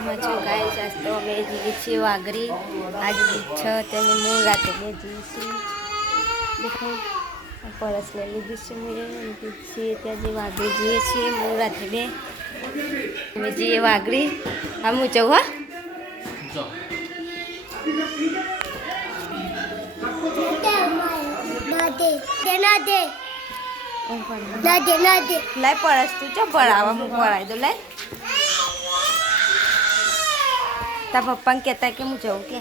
મજામાં છો ગાઈસ? આજ તો અમે જઈએ છીએ વાગરી. આજે દીક્ષ તેને હું રાતે બે જઈએ છીએ. દેખો પરસ લઈ લીધી છે મેં છીએ ત્યાં જે વાગરી જઈએ છીએ. હું રાતે બે અમે જઈએ વાગરી. હા હું જવું હા લાય પરસ તું ચો પડાવવા હું પડાવી દઉં લાય. તાર પપ્પાને કહેતા કે હું જઉં કે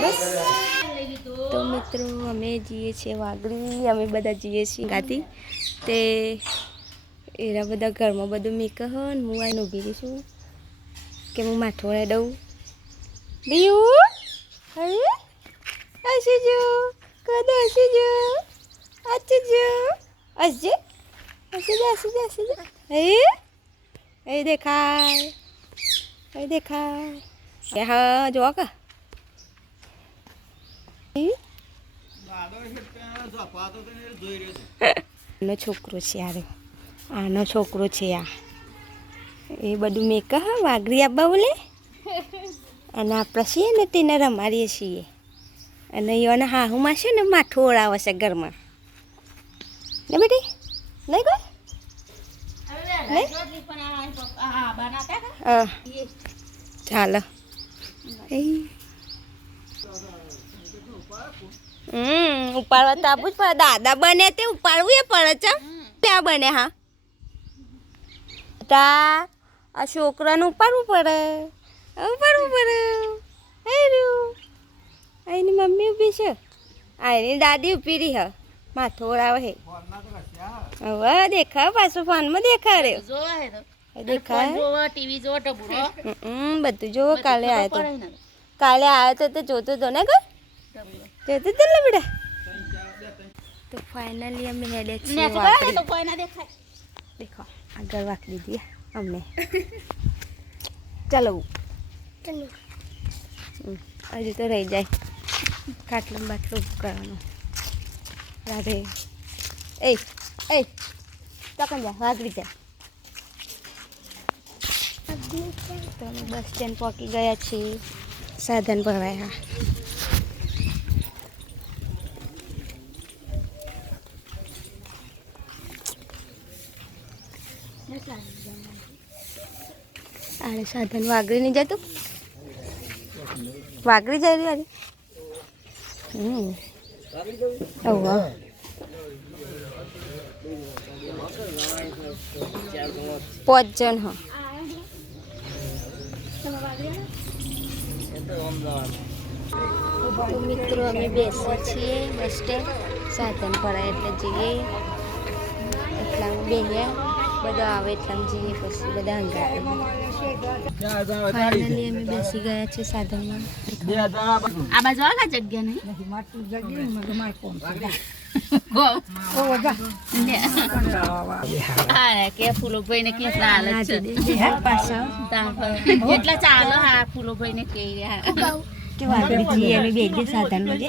બસ. તો મિત્રો અમે જઈએ છીએ વાગડી. અમે બધા જઈએ છીએ ગાતી તે એરા બધા ઘરમાં બધું મેક હો ને હું આને ઊભી રહીશું કે હું માથું વળાઈ દઉં. બીયું હવે હસી જો કદ હસી જો હસી જો હસજે હસી જા હસી જા હસી જા. એ દેખાય એ દેખાય હા જો કા આનો છોકરો છે યાર આનો છોકરો છે આ એ બધું મેક હા વાગરી આપવા બોલે અને આપણે છીએ ને તેને રમાડીએ છીએ અને એને હાહુમાં છે ને માથું ઓળાવે છે ઘરમાં ને બેટી નહીં કોઈ ચાલો ઉપાડવા તો આપવું જ પડે. દાદા બને તે ઉપાડવું એ પડે છે ત્યાં બને હા તા આ છોકરાને ઉપાડવું પડે એની મમ્મી ઊભી છે આ એની દાદી ઊભી રહી હ માથું ઓળાવે હે હવે દેખાય પાછું ફોનમાં દેખાડે દેખાય ટીવી જોવો બધું જોવો. કાલે આવ્યો તો તે જોતો તો ને કઈ જોતો તો ને બેટા. તો ફાઇનલી અમે હેડે છીએ દેખો આગળ વાંકી દીધી અમને. ચાલો હજુ તો રહી જાય ખાટલું બાટલું કરવાનું. રાધે એ તકન જા વાગરી જાય. તો અમે બસ સ્ટેન્ડ પહોંચી ગયા છીએ. સાધન ભરાયા અરે સાધન વાગરી નહીં જતું વાગરી જાય રે. પાંચ જણ હા તો મિત્રો અમે બેસીએ છીએ બસ સ્ટેન્ડ. સાધન ભરાય એટલે જઈએ એટલામાં બેહીએ બધા આવે એટલામાં જઈએ પછી બધા હંગાતે. ફાઇનલી અમે બેસી ગયા છીએ સાધનમાં. આ બાજુ આ જગ્યા નહીં કે ફૂલોભાઈ ને કે એટલા ચાલો હા ફૂલોભાઈ ને કે વાગડી અમે બેસીએ સાધનમાં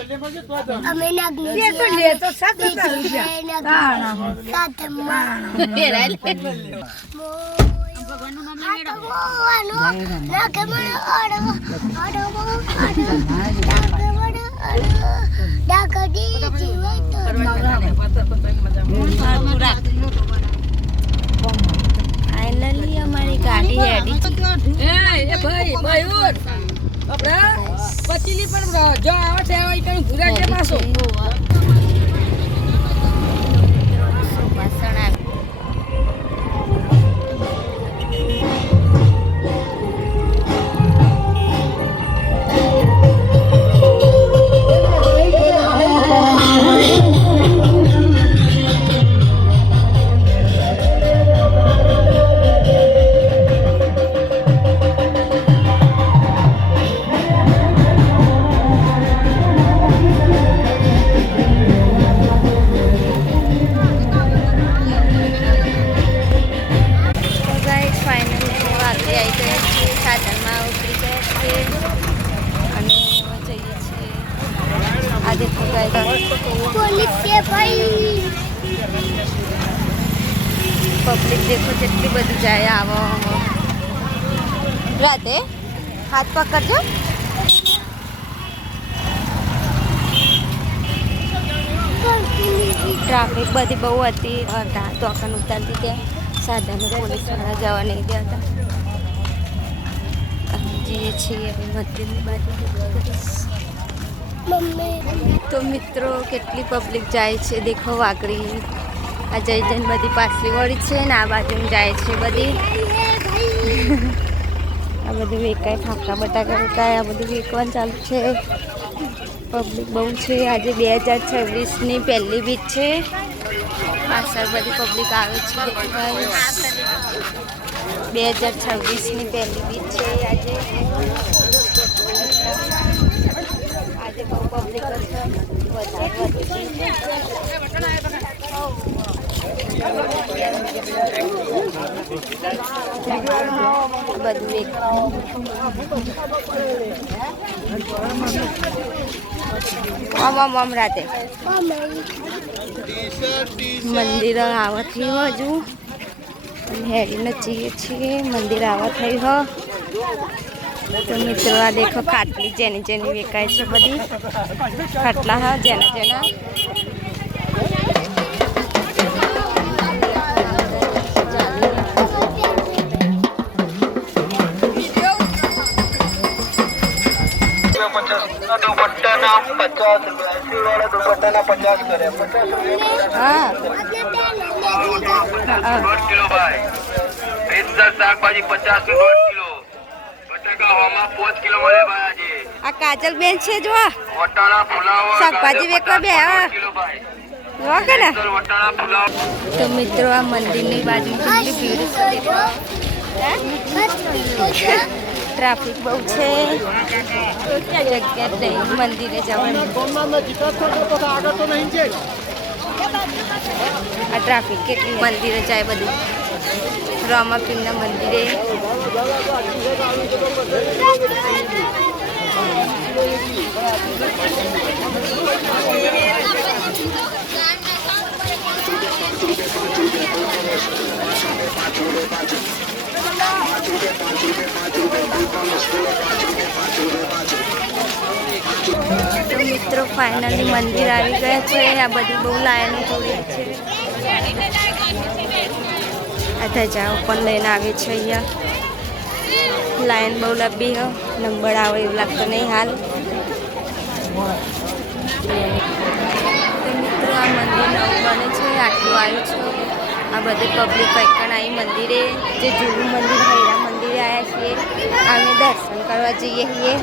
ફાઇનલી અમારી ગાડી રેડી પચીલી પણ જો આવે છે ભૂરા છે પાછો પબ્લિક દેખો જેટલી બધી જાય આવો રાતે હાથ પકડજો. ટ્રાફિક બધી બહુ હતી. અડધા તોકન ઉતારતી ત્યાં સાધાનો પોલીસવાળા જવા નહીં દેતા. જઈએ છીએ હવે મંદિરની બાજુ. તો મિત્રો કેટલી પબ્લિક જાય છે દેખો વાકડી. આ જઈ જઈને બધી પાછલી વળી છે ને આ બાજુ જાય છે બધી. આ બધું વેકાય ફાફડા બટાકા વેકાય આ બધું વેકવાનું ચાલુ છે. પબ્લિક બહુ છે. આજે 2026ની પહેલી બીજ છે. પાછળ બધી પબ્લિક આવે છે. 2026ની પહેલી બીજ છે આજે. આજે બહુ પબ્લિક છે. વધારે વધી છે. બધું એક આમ રાતે મંદિર આવા થયું હજુ હેડીને જઈએ છીએ. મંદિર આવા થયું હો. તો મિત્રો આ દેખો ખાટલી જેની જેની વેકાય છે બધી ખાટલા હા જેના જેના. दुपट्टा 50 रुपया दुपट्टा 50 करे 50 किलो भाई बेसर શાકભાજી 50 નું 1 કિલો બટાકા હોમાં 5 કિલો મળે ભાઈ આજે. આ કાજલ બેન છે જો વટાણા ફુલાવર શાકભાજી વેચવા બે કિલો ભાઈ જો કે ને. વટાણા ફુલાવર. તો મિત્રો આ મંદિરની બાજુ કેટલી ભીડ છે. ટ્રાફિક બહુ છે. જગ્યા નહીં મંદિરે જવાની. આ ટ્રાફિક કેટલી મંદિરે જાય બધું રામાપીરના મંદિરે. તો મિત્રો ફાઇનલી મંદિર આવી ગયા છે. આ બધી બહુ લાઈનો જોડી છે. આ ધજાઓ પણ લઈને આવે છે અહીંયા. લાઈન બહુ લાંબી હ નંબર આવે એવું લાગતું નહીં હાલ. તો મિત્રો આ મંદિર નવું બને છે. આટલું આવ્યું છે. આ બધી પબ્લિક કંઈકણ આવી મંદિરે જે જૂનું મંદિર હૈરા મંદિરે આવ્યા છીએ. અમે દર્શન કરવા જઈએ છીએ.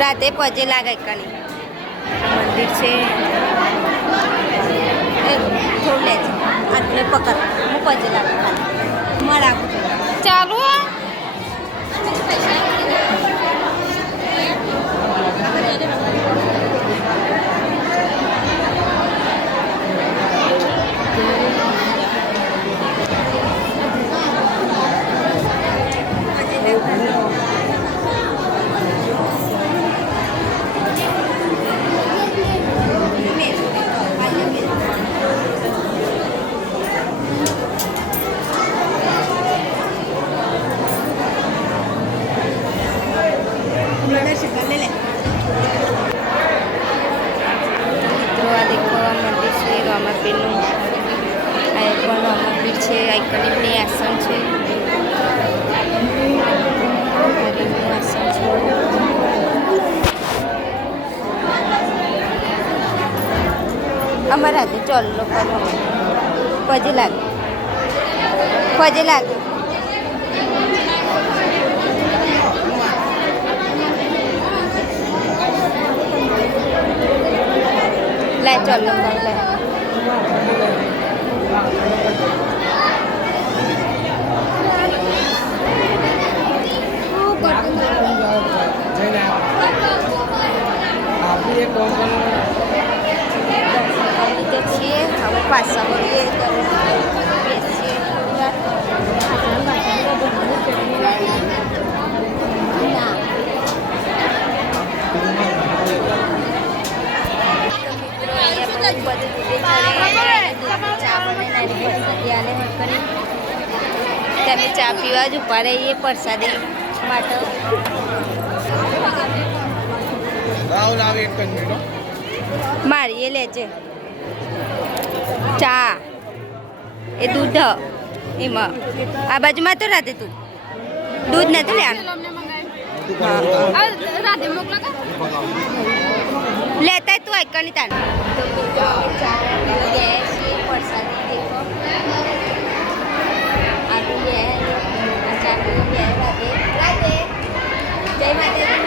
રાતે પજે લાગે કણી મંદિર છે. થોડું લે છે આટલે પકડ હું પજે લાગે મારા ચાલુ. રામાપીરનું આ પણ રામાપીર છે. આઈકનિકની આસન છે. આસન છે. અમારા હાથે ચોલ્લો કરો પજે લાગે પજે લાગે. લે ચોલ્લો કરો લે. છીએ હવે પાછા વળીએ તો બેસીએ થોડી વાર. ના તમે ચા પીવા જ ઉભા રહીએ પ્રસાદી માટે. મારી એ લેજે ચા એ દૂધ એમાં આ બાજુમાં તો રાતે તું દૂધ નથી લેવાનું લેતા તું એકની તાર પ્રસાદી દેખો આટલું જય માતા.